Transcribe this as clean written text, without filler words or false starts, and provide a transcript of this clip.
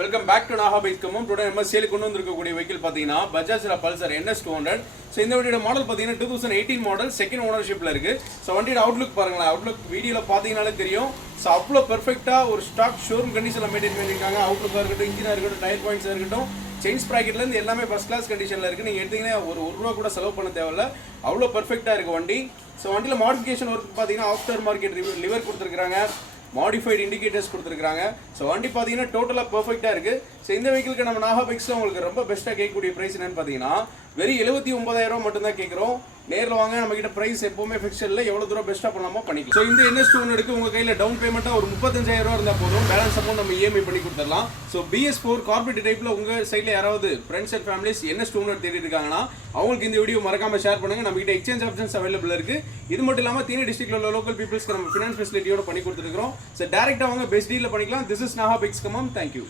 Welcome back to Naha Bikes CUMBUM. Today நம்ம sale கொண்டு வந்திருக்கக்கூடிய வெஹிக்கிள் பாத்தீங்கன்னா பஜாஜ்ல பல்சர் NS 200. சோ இந்த வண்டியோட மாடல் பாத்தீங்கன்னா 2018 மாடல் செகண்ட் ஓனர்ஷிப்ல இருக்கு. சோ வண்டியோட அவுட்லுக் பாருங்க. அவுட்லுக் வீடியோல பாத்தீங்கனாலே தெரியும். சோ அவ்ளோ பெர்ஃபெக்ட்டா ஒரு ஸ்டாக் ஷோரூம் கண்டிஷன்ல மெயின்டைன் பண்ணிருக்காங்க. அவுட்லுக்கா இருக்கட்டும், இன்ஜினா இருக்கட்டும், டயர் பாயிண்ட்ஸா இருக்கட்டும், செயின் ஸ்ப்ராக்கெட்ல இருந்து எல்லாமே ஃபர்ஸ்ட் கிளாஸ் கண்டிஷன்ல இருக்கு. நீங்க எடுத்தீங்கன்னா ஒரு ரூபாய் கூட செலவு பண்ண தேவையில்ல. அவ்ளோ பெர்ஃபெக்ட்டா இருக்கு வண்டி. சோ வண்டில மாடிஃபிகேஷன் வர்க் பாத்தீங்கன்னா ஆஃப்டர் மார்க்கெட் லிவர் கொடுத்திருக்காங்க. Modified indicators கொடுத்திருக்காங்க. சோ வண்டி பாத்தீங்கன்னா டோட்டலா பெர்ஃபெக்ட்டா இருக்கு. சோ இந்த வெஹிக்கிளுக்கு நம்ம நாகா பைக்ஸ்ல உங்களுக்கு ரொம்ப பெஸ்ட்டா கேட்கக்கூடிய பிரைஸ் என்னன்னு பாத்தீங்கன்னா வெரி 79000 ரூபாய் மட்டும் தான் கேக்குறோம். நேர்ல வாங்க, நம்ம கிட்ட பிரைஸ் எப்பவுமே ஃபிக்ஸ்ட் இல்ல. எவ்வளவு தூரம் பெஸ்ட்டா பண்ணலாமோ பண்ணிக்கலாம். சோ இந்த NS 200க்கு உங்க கையில டவுன் பேமெண்ட்டா ஒரு 35000 ரூபாய் இருந்தா போதும். பேலன்ஸ் அமௌண்ட் நம்ம EMI பண்ணி கொடுத்துடலாம். சோ BS4 கார்ப்பரேட் டைப்ல உங்க சைடுல யாராவது ஃப்ரெண்ட்ஸ் அண்ட் ஃபேமிலிஸ் NS 200 தேடி இருக்காங்கன்னா அவங்களுக்கு இந்த வீடியோ மறக்காம ஷேர் பண்ணுங்க. நம்ம கிட்ட எக்ஸ்சேஞ்ச் ஆப்ஷன்ஸ் அவைலபிள் இருக்கு. இது மட்டும் இல்லாம தேனி டிஸ்ட்ரிக்ட்ல உள்ள லோக்கல் பீப்பிள்ஸ்க்கு நம்ம ஃபைனான்ஸ் ஃபெசிலிட்டியோட பண்ணி கொடுத்துருக்கோம். சோ டைரக்டா வாங்க, பெஸ்ட் டீல்ல பண்ணிக்கலாம். This is Naha Bikes CUMBUM. Thank you.